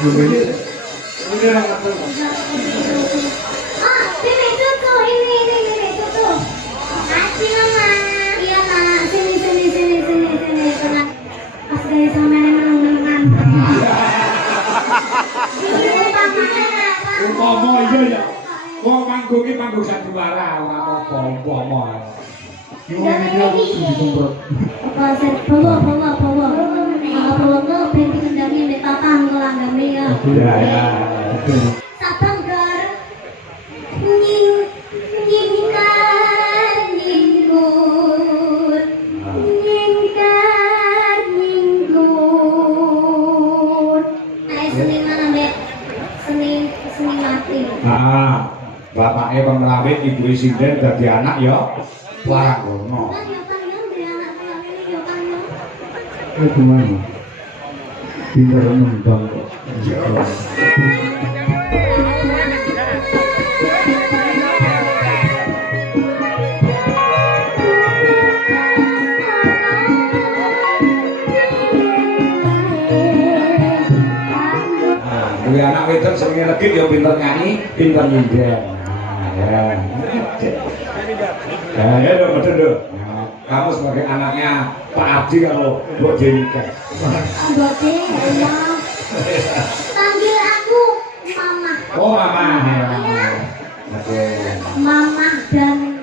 Umpama iya ya. Wong manggung iki manggung sandiwara ora apa-apa umpama. Nah, bapaknya pemrawit, ibu sinden dadi anak ya Waranggono. Gimana? Pinter nembang kok. Duwe anak wedok senenge legit ya pinter nyanyi, pinter nyinden. Nah, ya dong, betul dong. Kamu sebagai anaknya Pak Abdi kalau Mbok Denika. Mbok Denika. Panggil aku Mama. Oh, Mama. Iya. Oke. Mama dan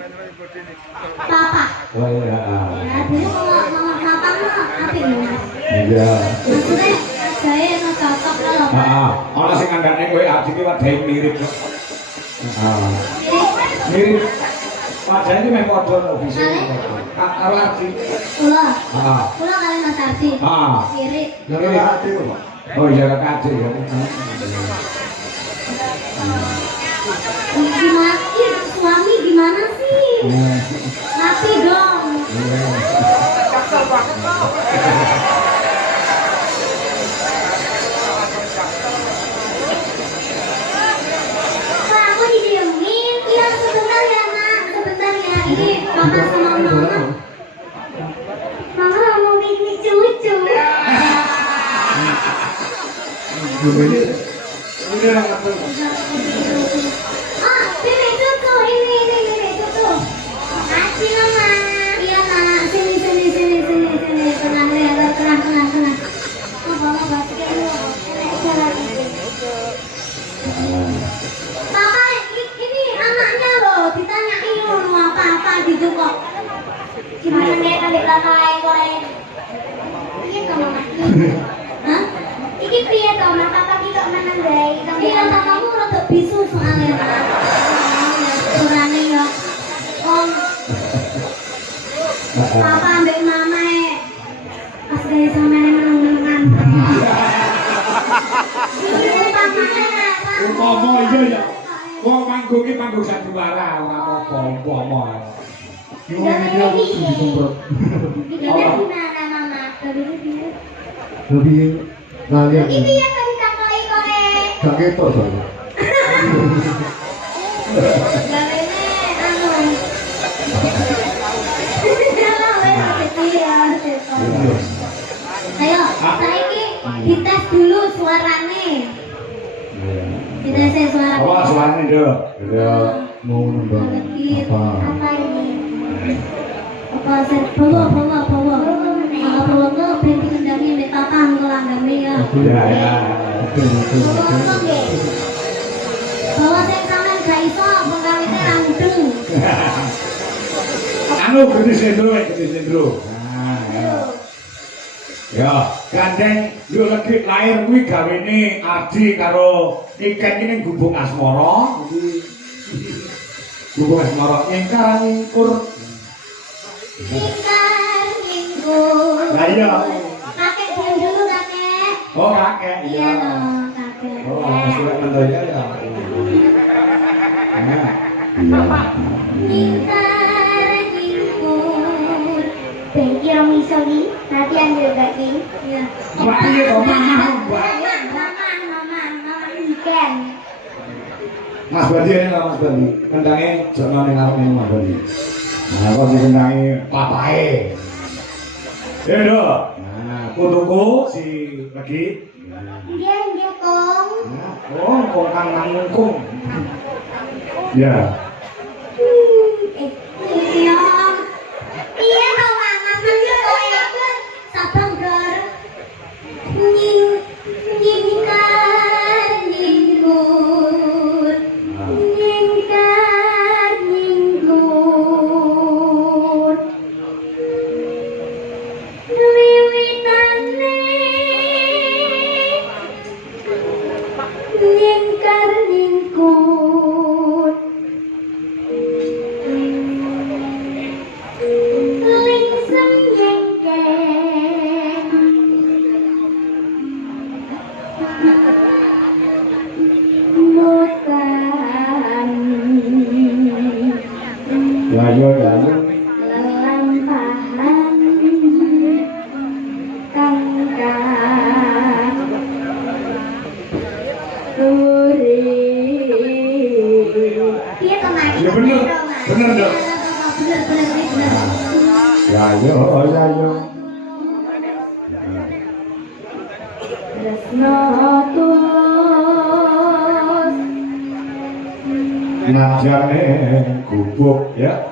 Papa. Oh iya. Ya, dulu kalau Mama Papa mah apik lho, Mas. Iya. Maksudnya saya no cocok lho, Pak. Heeh. Ana sing ngandane kowe Abdi ki wadah mirip. Heeh. Mirip. Wajahnya ini memang padha lho bisa. Karo Abdi. Kula. Heeh. Kula kali Mas Abdi. Heeh. Mirip. Mirip Abdi kok. Oh iya kakak Abdi ya. Gimana sih suami gimana sih? Rapi dong. Kok aku didiemin? Iya sebentar ya Mak, sebentar ya. Ini Papa sama Mama. Mama mau bikin cucu. Ah, ini cucu, ini cucu. Makasih Mama. Iya Mak, sini. Tenang ya, tenang. Oh, Mama basket lu. Papa, ini anaknya loh. Ditanyain lu apa-apa gitu kok. Gimana nih kali lakai goreng? Iya ke Mama. Hah? Iki piye to, Mas? Papa ki kok menandai. Iya, kamu rada bisu soalnya. Urane yo. Om. Papa ambek Mama pas gawe sampeyan meneng-menengan. Umpama iya ya. Wong manggung iki manggung sandiwara ora apa-apa umpama. Videonya gimana Mama? Lebih kalian. Iki piye to ditakoni korek? Gak ketok soalnya. Gawene anu. Ayo, saiki dites dulu suarane. Dites suara. Oh, suarane Nduk. Ya mau nembang apa? Apa ini? Apa sen bawa. Bawa berhenti kendali mbek Papa ngelanggame ya. Ya. Bawa sing sampean gak iso pengkawite ra mudeng. Anu gede sendro. Nah, ya. Ya, gandeng yo lagi lahir kuwi gawene Ardi karo Iken iki ning Gubuk Asmara. Gubuk Asmara ingkar-ingkur. Lah iya. Kakek diam dulu kakek. Oh, kakek. Iya dong, kakek. Oh, sudah mendoya ya. Nah. Ingkar-ingkur. Bengki rong iso ki, nanti ambil daging. Iya. Mbak piye to Mama? Mama Iken. Mas Badi ini lah Mas Badi. Kendangnya jono ning arep ning Mas Badi. Nah, kok dikendangi papake. Ya, Dok. Nah, putuku si lagi Nggih, Kong. Oh, kong kang ngungkung. Ya. Iya. Iya toh Mama, nanti kowe sabang gar. Nyingkar nyinggur. Nyingkar nyinggur. Wiwitane nyingkar nyinggur. Lingsem nyengkeng mutan Ya yo ya yo. lelampahan kangkang urip. Iya toh Mas? Ya bener. Bener dong. Bener. Ya yo ya yo. Tresno tulus Najane gubuk ya.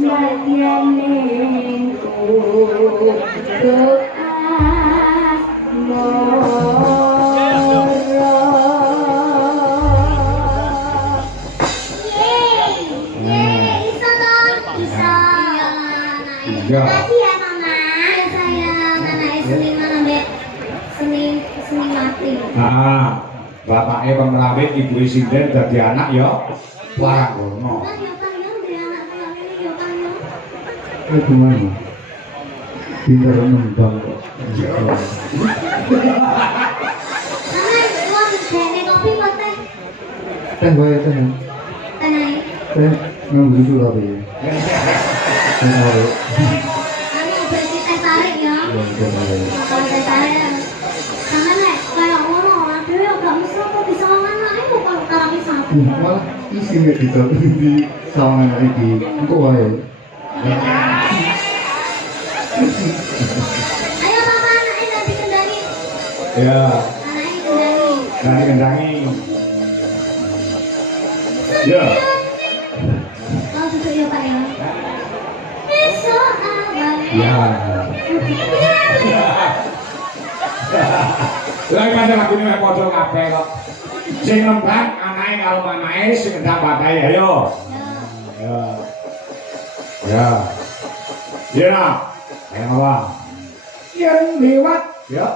bagiane doa moro. Yeay, bisa dong? Bisa. Iya. Makasih ya Mama. Ya sayang, anaknya seniman ambek seni mati. Nah, bapaknya pemrawit, ibu sinden dadi anak ya. Warang kono. Kan ya Pak ya, dari anak kalian ini ya Pak ya. gimana? Pintar nembang kok. Mama, uang dene kopi kok teh. Teh bae teh. Tenai. Teh nang susu tapi. Teh bae. Anu berarti teh tarik ya. Ya teh bae. Kalau teh tarik ya. Sama nek kayak ngono, aduh ya gak bisa kok bisa ngono ae kok kalau karo bisa. Malah isi nek di sawangan iki. Engko wae. Ayo Mama, anaknya nanti kendali. Ya, Anaknya kendali. nanti kendangi. Ya. Oh, duduk ya Pak ya. Besok abang. Ya. Lah kan lagu ini padha kabeh kok. Sing nembang anake karo mamake, sing ngendang bapake ayo. Ya. Ya. Ya. Ayo apa? Yang lewat ya.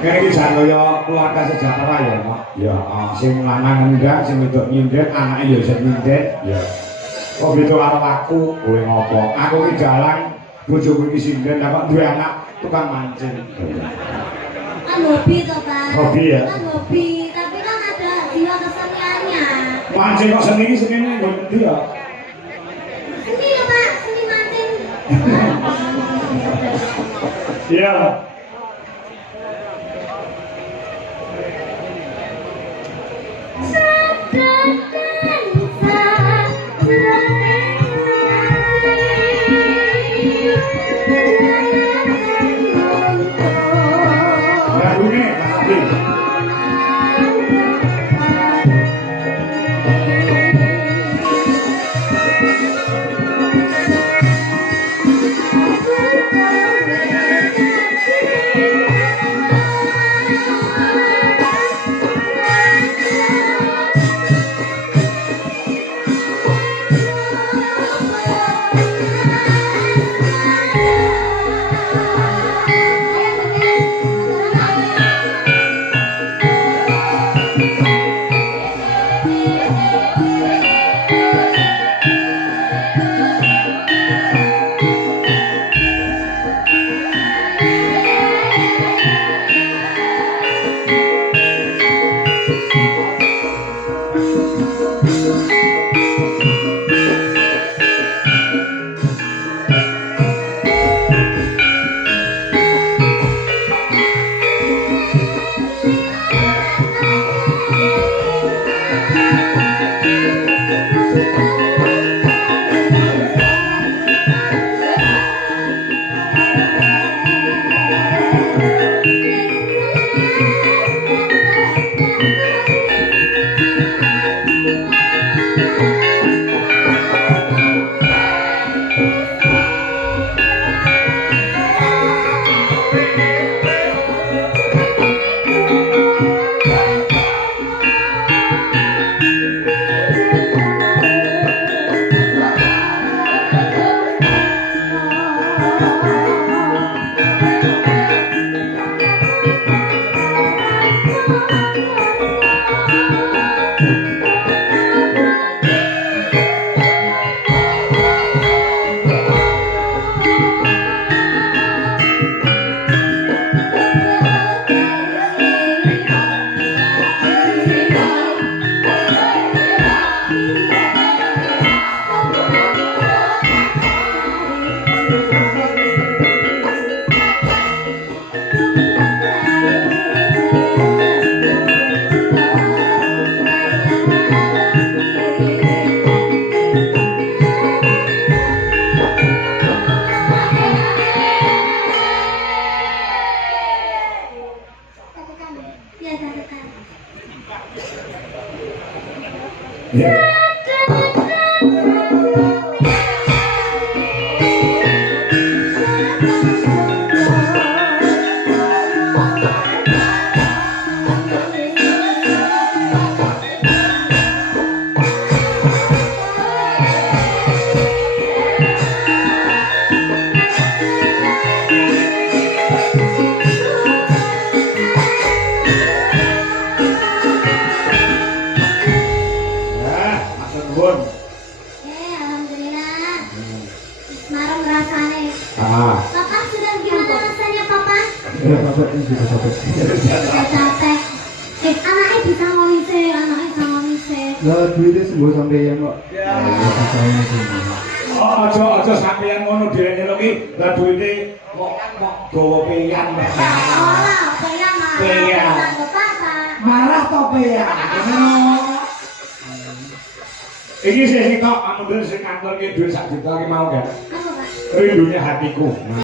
Kene iki jan kaya keluarga sejahtera ya, Mak. Ya, sing lanang ngendang, sing wedok nyindet, anake ya iso nyindet. Ya. Kok beda karo aku, kowe ngopo? Aku ki jalan bojoku iki sinden, apa duwe anak tukang mancing. Kan hobi toh Pak. Hobi ya? Kan hobi, tapi kan ada jiwa keseniannya. Mancing kok seni seninya ngerti ya? Seni loh Pak, seni mancing. Iya. Lagunya Mas Abdi. Ya, catatan. Ya. Ya, maksud nuwun. Alhamdulillah. Marem rasane. Ah, Papa sudah gimana rasanya Papa? Ya, Bapak ini juga capek. Sudah capek. Anaknya bisa ngomise, anaknya bisa ngomise. Lah, duitnya sembuh sampai yang kok. Ya. Ya, saya ini. aja sampeyan ngono direne lho ki. Lah duwite kok gawa peyan. Ora, peyan marah. Peyan. Papa. Marah to peyan. Iki sih tok anu sing kantor ki dhuwit 1 juta ki mau kan. Apa Pak? Rindunya hatiku.